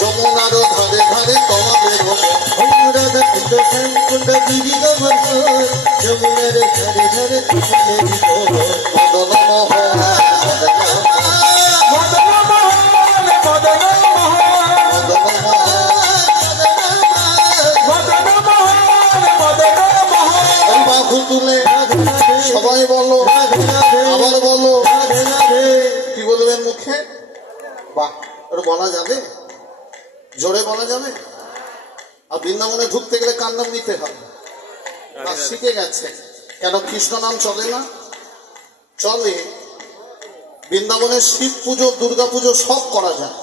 যমুনার ধারে ধারে কমলের যমুনার ধারে ধারে বাহু তুলে সবাই বলো, আবার বলো, কি বলবেন মুখে? বাহ, ওটা বলা যাবে, জোরে বলা যাবে। আর বৃন্দাবনে ঢুকতে গেলে কার নাম নিতে হবে? শিখে গেছে। কেন কৃষ্ণ নাম চলে না? চলে। বৃন্দাবনের শিব পুজো, দুর্গা পুজো সব করা যায়।